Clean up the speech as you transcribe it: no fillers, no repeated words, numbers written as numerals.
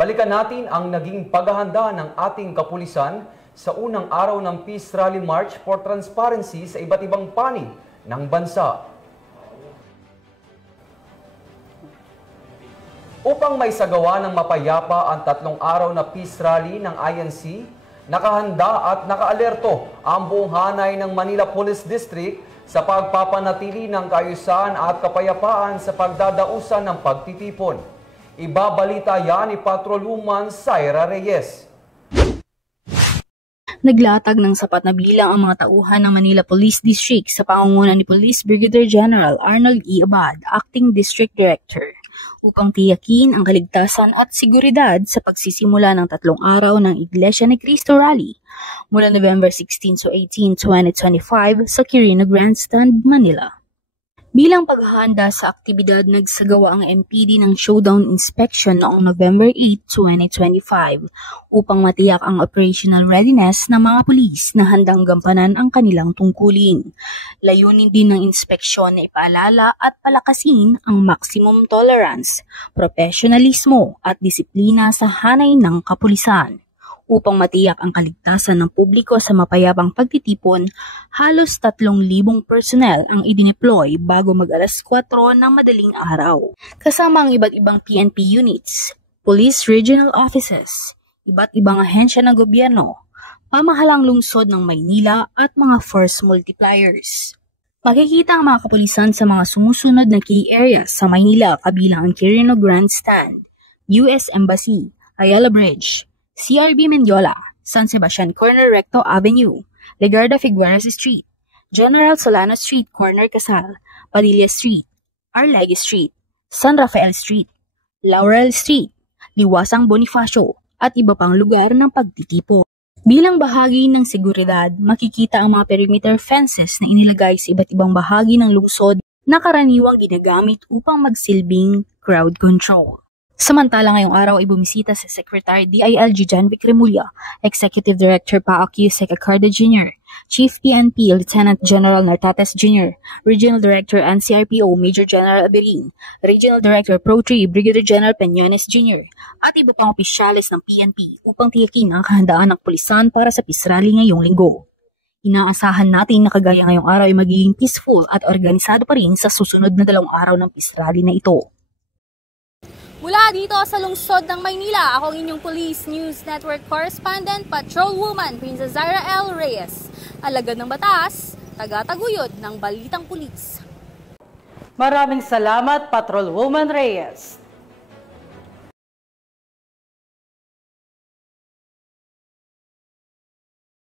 Balikan natin ang naging paghahanda ng ating kapulisan sa unang araw ng Peace Rally March for Transparency sa iba't ibang panig ng bansa. Upang may sagawa ng mapayapa ang 3 araw na Peace Rally ng INC, nakahanda at nakaalerto ang buong hanay ng Manila Police District sa pagpapanatili ng kaayusan at kapayapaan sa pagdadausan ng pagtitipon. Ibabalita yan ni Patrolwoman Syra Reyes. Naglatag ng sapat na bilang ang mga tauhan ng Manila Police District sa pangunguna ni Police Brigadier General Arnold E. Abad, Acting District Director, upang tiyakin ang kaligtasan at seguridad sa pagsisimula ng 3 araw ng Iglesia ni Cristo Rally mula November 16 to 18, 2025 sa Quirino Grandstand, Manila. Bilang paghahanda sa aktibidad, nagsagawa ang MPD ng showdown inspection noong November 8, 2025 upang matiyak ang operational readiness ng mga pulis na handang gampanan ang kanilang tungkulin. Layunin din ng inspeksyon na ipaalala at palakasin ang maximum tolerance, professionalismo at disiplina sa hanay ng kapulisan. Upang matiyak ang kaligtasan ng publiko sa mapayapang pagtitipon, halos 3,000 personnel ang idineploy bago mag-alas 4 ng madaling araw. Kasama ang iba't ibang PNP units, police regional offices, iba't ibang ahensya ng gobyerno, pamahalang lungsod ng Maynila at mga force multipliers. Makikita ang mga kapulisan sa mga sumusunod na key areas sa Maynila kabilang ang Quirino Grandstand, US Embassy, Ayala Bridge, CRB Mendiola, San Sebastian Corner Recto Avenue, Legarda Figueres Street, General Solano Street Corner Casal, Padilla Street, Arlegui Street, San Rafael Street, Laurel Street, Liwasang Bonifacio at iba pang lugar ng pagtitipon. Bilang bahagi ng seguridad, makikita ang mga perimeter fences na inilagay sa iba't ibang bahagi ng lungsod na karaniwang ginagamit upang magsilbing crowd control. Samantala ngayong araw ay bumisita sa Secretary DILG Janvic Remulla, Executive Director PAOK Yusek Acarda Jr., Chief PNP Lieutenant General Nartates Jr., Regional Director NCRPO Major General Aberin, Regional Director Pro-3 Brigadier General Peñones Jr., at iba pang opisyalis ng PNP upang tiyakin ang kahandaan ng pulisan para sa Peace Rally ngayong linggo. Inaasahan natin na kagaya ngayong araw ay magiging peaceful at organisado pa rin sa susunod na 2 araw ng Peace Rally na ito. Mula dito sa lungsod ng Maynila, ako ang inyong Police News Network Correspondent, Patrolwoman Princess Syra L. Reyes. Alagad ng batas, taga-taguyod ng balitang pulis. Maraming salamat, Patrolwoman Reyes.